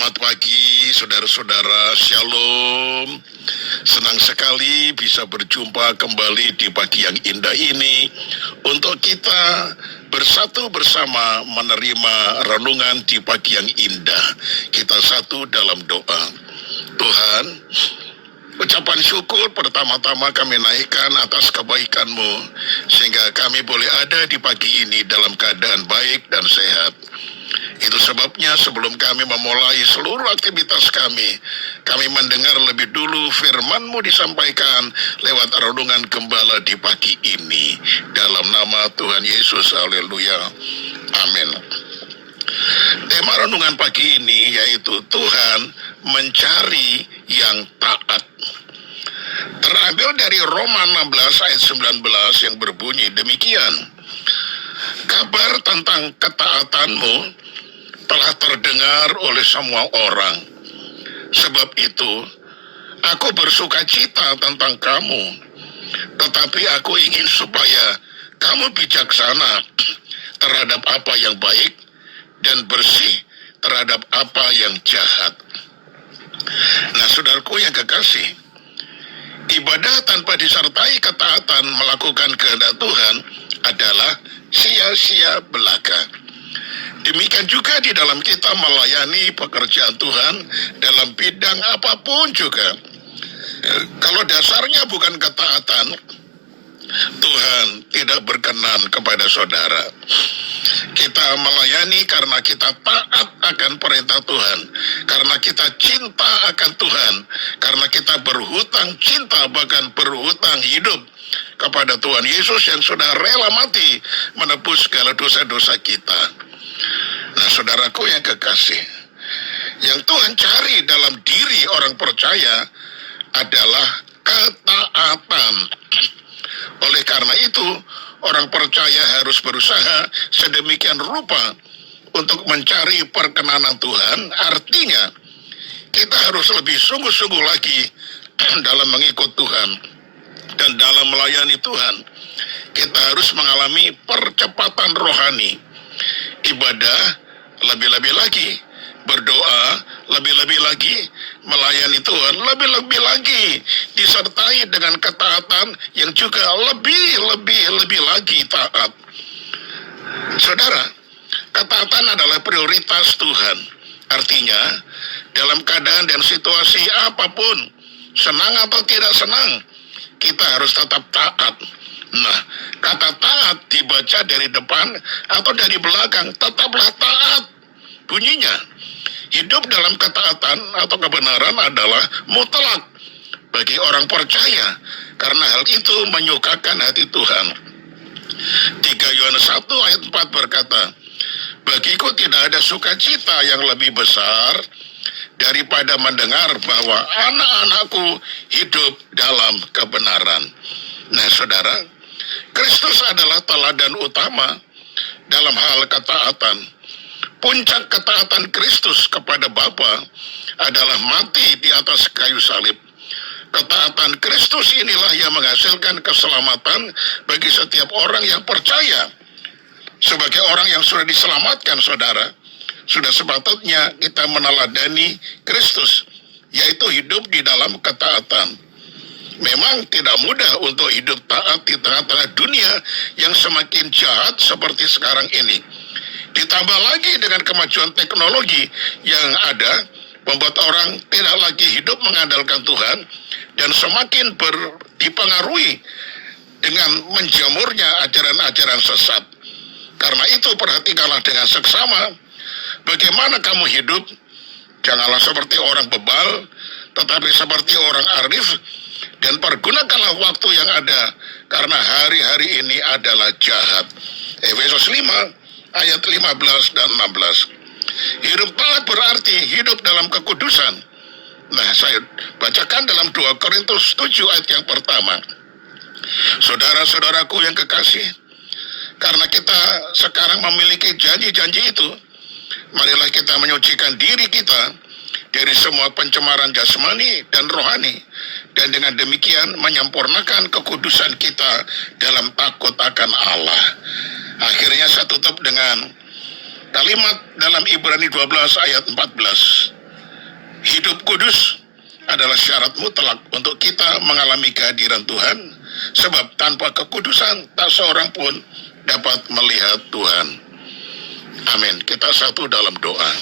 Selamat pagi saudara-saudara, Shalom. Senang sekali bisa berjumpa kembali di pagi yang indah ini untuk kita bersatu bersama menerima renungan di pagi yang indah. Kita satu dalam doa. Tuhan, ucapan syukur pertama-tama kami naikkan atas kebaikan-Mu, sehingga kami boleh ada di pagi ini dalam keadaan baik dan sehat. Itu sebabnya sebelum kami memulai seluruh aktivitas kami mendengar lebih dulu firman-Mu disampaikan lewat renungan gembala di pagi ini. Dalam nama Tuhan Yesus, haleluya, amin. Tema renungan pagi ini yaitu Tuhan mencari yang taat. Terambil dari Roma 16 ayat 19 yang berbunyi demikian. Kabar tentang ketaatan-Mu telah terdengar oleh semua orang. Sebab itu, aku bersuka cita tentang kamu. Tetapi aku ingin supaya kamu bijaksana terhadap apa yang baik dan bersih terhadap apa yang jahat. Nah, saudaraku yang kekasih, ibadah tanpa disertai ketaatan melakukan kehendak Tuhan adalah sia-sia belaka. Demikian juga di dalam kita melayani pekerjaan Tuhan dalam bidang apapun juga. Kalau dasarnya bukan ketaatan, Tuhan tidak berkenan kepada saudara. Kita melayani karena kita taat akan perintah Tuhan, karena kita cinta akan Tuhan, karena kita berhutang cinta, bahkan berhutang hidup kepada Tuhan Yesus yang sudah rela mati menebus segala dosa-dosa kita. Nah, saudaraku yang kekasih, yang Tuhan cari dalam diri orang percaya adalah ketaatan. Oleh karena itu, orang percaya harus berusaha sedemikian rupa untuk mencari perkenanan Tuhan. Artinya, kita harus lebih sungguh-sungguh lagi dalam mengikut Tuhan dan dalam melayani Tuhan. Kita harus mengalami percepatan rohani. Ibadah lebih-lebih lagi, berdoa lebih-lebih lagi, melayani Tuhan lebih-lebih lagi, disertai dengan ketaatan yang juga lebih lagi taat. Saudara, ketaatan adalah prioritas Tuhan. Artinya, dalam keadaan dan situasi apapun, senang atau tidak senang, kita harus tetap taat. Nah, kata taat dibaca dari depan atau dari belakang, tetaplah taat. Bunyinya, hidup dalam ketaatan atau kebenaran adalah mutlak bagi orang percaya, karena hal itu menyukakan hati Tuhan. 3 Yohanes 1 ayat 4 berkata, bagiku tidak ada sukacita yang lebih besar daripada mendengar bahwa anak-anakku hidup dalam kebenaran. Nah, saudara, Kristus adalah teladan utama dalam hal ketaatan. Puncak ketaatan Kristus kepada Bapa adalah mati di atas kayu salib. Ketaatan Kristus inilah yang menghasilkan keselamatan bagi setiap orang yang percaya. Sebagai orang yang sudah diselamatkan, saudara, sudah sepatutnya kita meneladani Kristus, yaitu hidup di dalam ketaatan. Memang tidak mudah untuk hidup taat di tengah-tengah dunia yang semakin jahat seperti sekarang ini. Ditambah lagi dengan kemajuan teknologi yang ada, membuat orang tidak lagi hidup mengandalkan Tuhan dan semakin dipengaruhi dengan menjamurnya ajaran-ajaran sesat. Karena itu perhatikanlah dengan seksama bagaimana kamu hidup. Janganlah seperti orang bebal, tetapi seperti orang arif, dan pergunakanlah waktu yang ada, karena hari-hari ini adalah jahat. Efesus 5 ayat 15 dan 16. Hidup taat berarti hidup dalam kekudusan. Nah, saya bacakan dalam 2 Korintus 7 ayat yang pertama. Saudara-saudaraku yang kekasih, karena kita sekarang memiliki janji-janji itu, marilah kita menyucikan diri kita dari semua pencemaran jasmani dan rohani, dan dengan demikian menyempurnakan kekudusan kita dalam takut akan Allah. Akhirnya saya tutup dengan kalimat dalam Ibrani 12 ayat 14. Hidup kudus adalah syarat mutlak untuk kita mengalami kehadiran Tuhan, sebab tanpa kekudusan tak seorang pun dapat melihat Tuhan. Amin. Kita satu dalam doa.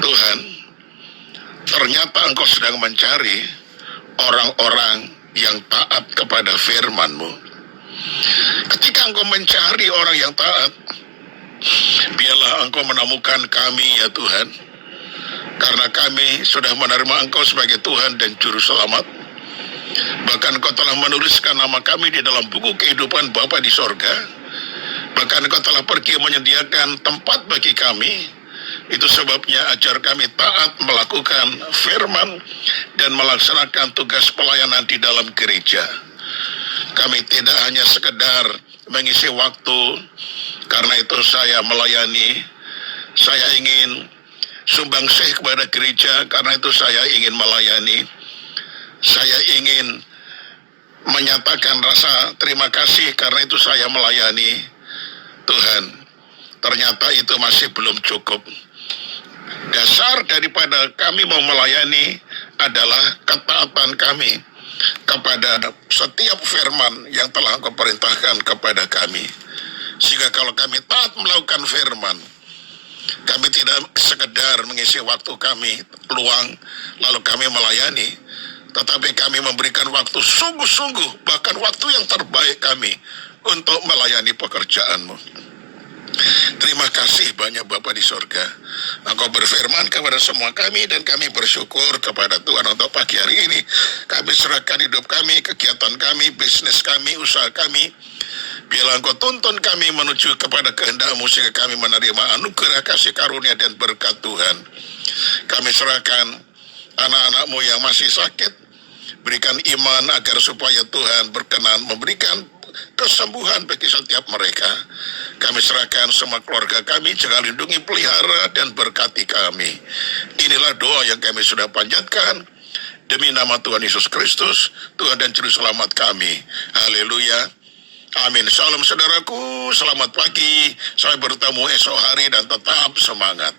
Tuhan, ternyata Engkau sedang mencari orang-orang yang taat kepada firman-Mu. Ketika Engkau mencari orang yang taat, biarlah Engkau menemukan kami ya Tuhan, karena kami sudah menerima Engkau sebagai Tuhan dan Juru Selamat. Bahkan Engkau telah menuliskan nama kami di dalam buku kehidupan Bapa di sorga. Bahkan Engkau telah pergi menyediakan tempat bagi kami. Itu sebabnya ajar kami taat melakukan firman dan melaksanakan tugas pelayanan di dalam gereja. Kami tidak hanya sekedar mengisi waktu, karena itu saya melayani, saya ingin sumbangsih kepada gereja, karena itu saya ingin melayani, saya ingin menyatakan rasa terima kasih, karena itu saya melayani. Tuhan, ternyata itu masih belum cukup. Dasar daripada kami mau melayani adalah ketaatan kami kepada setiap firman yang telah Engkau perintahkan kepada kami. Sehingga kalau kami taat melakukan firman, kami tidak sekedar mengisi waktu kami luang lalu kami melayani, tetapi kami memberikan waktu sungguh-sungguh, bahkan waktu yang terbaik kami untuk melayani pekerjaan-Mu. Terima kasih banyak Bapa di sorga. Engkau berfirman kepada semua kami dan kami bersyukur kepada Tuhan untuk pagi hari ini. Kami serahkan hidup kami, kegiatan kami, bisnis kami, usaha kami. Biarlah Engkau tuntun kami menuju kepada kehendak-Mu sehingga kami menerima anugerah kasih karunia dan berkat Tuhan. Kami serahkan anak-anak-Mu yang masih sakit. Berikan iman agar supaya Tuhan berkenan memberikan kesembuhan bagi setiap mereka. Kami serahkan semua keluarga kami, jaga lindungi, pelihara, dan berkati kami. Inilah doa yang kami sudah panjatkan demi nama Tuhan Yesus Kristus, Tuhan dan Juru Selamat kami. Haleluya. Amin. Salam saudaraku, selamat pagi. Sampai bertemu esok hari dan tetap semangat.